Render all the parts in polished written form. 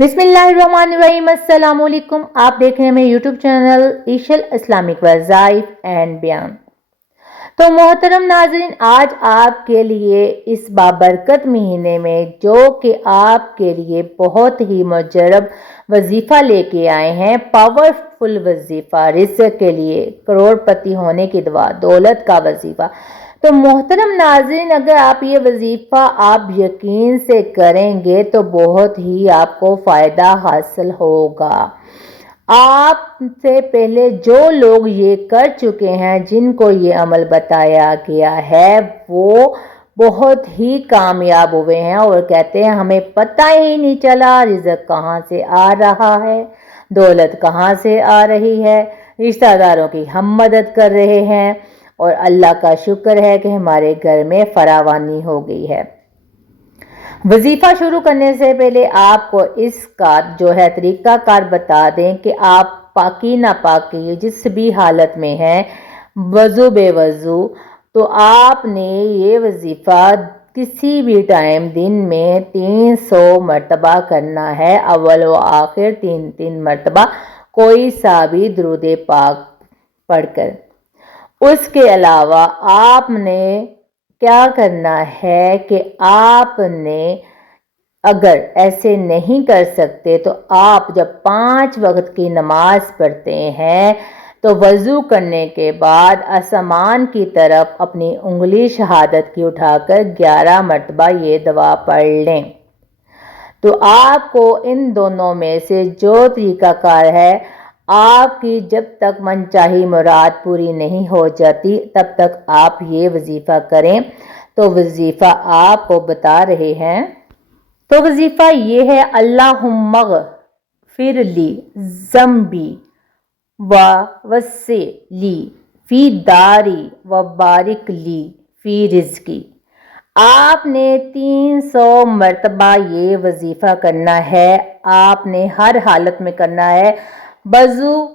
बिस्मिल्लाहिर्रहमानिर्रहीम। अस्सलाम वालेकुम। आप देख रहे हैं मेरे यूट्यूब चैनल ईशल इस्लामिक वज़ाइफ एंड बयान। तो मोहतरम नाज़रीन, आज आपके लिए इस बाबरकत महीने में जो कि आपके लिए बहुत ही मुजरब वजीफ़ा लेके आए हैं, पावरफुल वजीफ़ा, रिज़्क़ के लिए, करोड़पति होने की दुआ, दौलत का वजीफ़ा। तो मोहतरम नाज़रीन, अगर आप ये वजीफ़ा आप यकीन से करेंगे तो बहुत ही आपको फ़ायदा हासिल होगा। आपसे पहले जो लोग ये कर चुके हैं, जिनको ये अमल बताया गया है, वो बहुत ही कामयाब हुए हैं और कहते हैं हमें पता ही नहीं चला रिज़्क़ कहाँ से आ रहा है, दौलत कहाँ से आ रही है, रिश्तेदारों की हम मदद कर रहे हैं और अल्लाह का शुक्र है कि हमारे घर में फरावानी हो गई है। वजीफ़ा शुरू करने से पहले आपको इसका जो है तरीक़ाकार बता दें कि आप पाकी नापाकी जिस भी हालत में हैं, वज़ू बेवज़ू, तो आपने ये वजीफ़ा किसी भी टाइम दिन में 300 मरतबा करना है, अव्वल व आखिर 3-3 मरतबा, कोई सा भी दुरूद पाक पढ़कर। उसके अलावा आपने क्या करना है कि आपने अगर ऐसे नहीं कर सकते तो आप जब 5 वक्त की नमाज पढ़ते हैं तो वज़ू करने के बाद आसमान की तरफ अपनी उंगली शहादत की उठाकर 11 मरतबा ये दुआ पढ़ लें। तो आपको इन दोनों में से जो तरीक़ाकार है, आपकी जब तक मनचाही मुराद पूरी नहीं हो जाती तब तक आप ये वजीफ़ा करें। तो वजीफ़ा आपको बता रहे हैं। तो वजीफ़ा ये है, अल्लाहुम्मग़फ़िर ली ज़म्बी व वस्सि ली फ़ी दारी व बारिक ली फ़ी रिज़्क़ी। आपने 300 मरतबा ये वजीफ़ा करना है। आपने हर हालत में करना है, वज़ू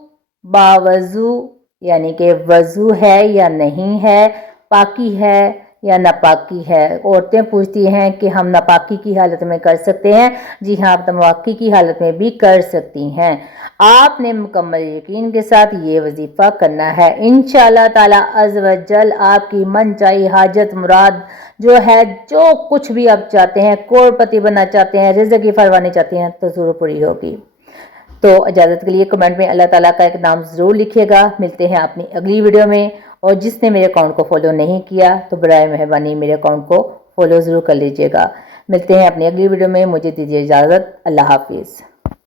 बावज़ू, यानी कि वज़ू है या नहीं है, पाकी है या नापाकी है। औरतें पूछती हैं कि हम नापाकी की हालत में कर सकते हैं। जी हाँ, आप नापाकी की हालत में भी कर सकती हैं। आपने मुकम्मल यकीन के साथ ये वजीफ़ा करना है। इंशाअल्लाह ताला अज़्ज़ व जल आपकी मनचाही हाजत मुराद जो है, जो कुछ भी आप चाहते हैं, करोड़पति बनना चाहते हैं, रिज़्क़ की फरमानी चाहते हैं, तो ज़रूर पूरी होगी। तो इजाज़त के लिए कमेंट में अल्लाह ताला का एक नाम ज़रूर लिखिएगा। मिलते हैं अपनी अगली वीडियो में। और जिसने मेरे अकाउंट को फॉलो नहीं किया तो बराए मेहरबानी मेरे अकाउंट को फॉलो ज़रूर कर लीजिएगा। मिलते हैं अपनी अगली वीडियो में। मुझे दीजिए इजाज़त। अल्लाह हाफिज़।